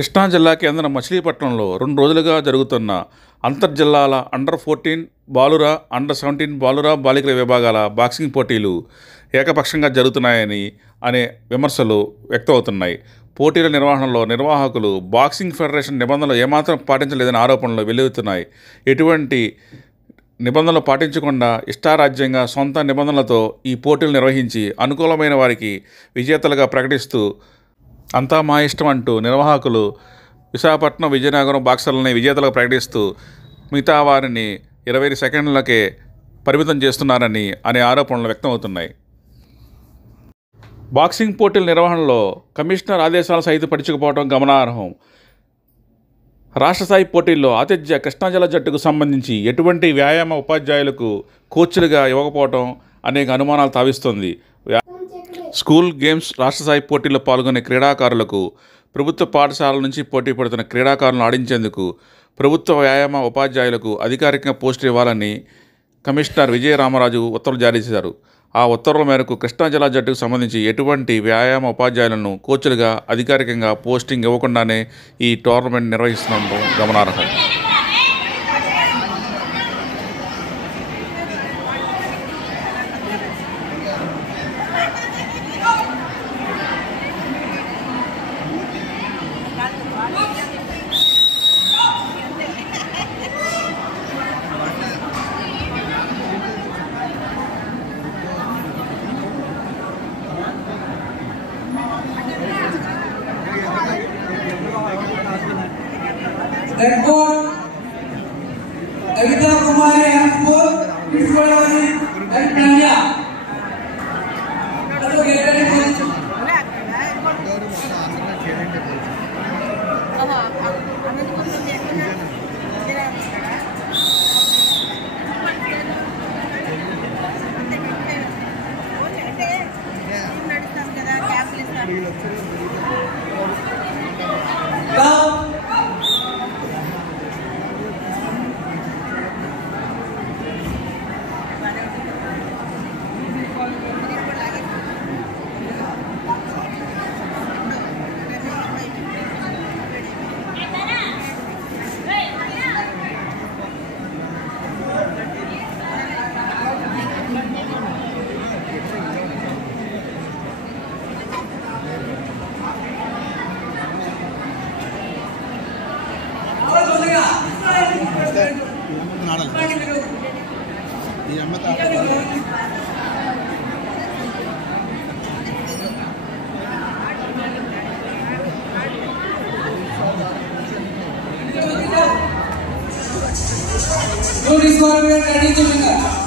కృష్ణా జిల్లా కేంద్రం మచిలీపట్నంలో 2 రోజులుగా జరుగుతున్న అంతర్జిల్లాల అండర్-14 బాలుర, అండర్-17 బాలుర, బాలికల విభాగాల బాక్సింగ్ పోటీలు ఏకపక్షంగా జరుగుతున్నాయని అనే విమర్శలు వ్యక్తమవుతున్నాయి. పోటీల నిర్వహణలో నిర్వాహకులు బాక్సింగ్ ఫెడరేషన్ నిబంధనలు ఏమాత్రం పాటించలేదనే ఆరోపణలు వెల్లువెత్తుతున్నాయి. ఎటువంటి నిబంధనలు పాటించకుండా ఇష్టారాజ్యంగా సొంత నిబంధనలతో ఈ పోటీలు నిర్వహించి అనుకూలమైన వారికి విజేతలుగా ప్రకటిస్తూ అంతా మా ఇష్టం అంటూ నిర్వాహకులు విశాఖపట్నం, విజయనగరం బాక్సర్లని విజేతలుగా ప్రకటిస్తూ మిగతా వారిని 20 సెకండ్లకే పరిమితం చేస్తున్నారని అనే ఆరోపణలు వ్యక్తమవుతున్నాయి. బాక్సింగ్ పోటీల నిర్వహణలో కమిషనర్ ఆదేశాలు సైతం పట్టించుకుపోవడం గమనార్హం. రాష్ట్ర స్థాయి పోటీల్లో ఆతిథ్య కృష్ణా జిల్లా జట్టుకు సంబంధించి ఎటువంటి వ్యాయామ ఉపాధ్యాయులకు కోచ్లుగా ఇవ్వకపోవడం అనేక అనుమానాలు తావిస్తుంది. స్కూల్ గేమ్స్, రాష్ట్ర స్థాయి పోటీల్లో పాల్గొనే క్రీడాకారులకు ప్రభుత్వ పాఠశాలల నుంచి పోటీ పడుతున్న క్రీడాకారులను ఆడించేందుకు ప్రభుత్వ వ్యాయామ ఉపాధ్యాయులకు అధికారికంగా పోస్టులు ఇవ్వాలని కమిషనర్ విజయరామరాజు ఉత్తర్వులు జారీ చేశారు. ఆ ఉత్తర్వుల మేరకు కృష్ణా జిల్లా జట్టుకు సంబంధించి ఎటువంటి వ్యాయామ ఉపాధ్యాయులను కోచ్లుగా అధికారికంగా పోస్టింగ్ ఇవ్వకుండానే ఈ టోర్నమెంట్ నిర్వహిస్తుండడం గమనార్హం. Red board, Evita Kumari F4, Vishwavani, and Pranya. Also get ready for it. Good is for ready to win.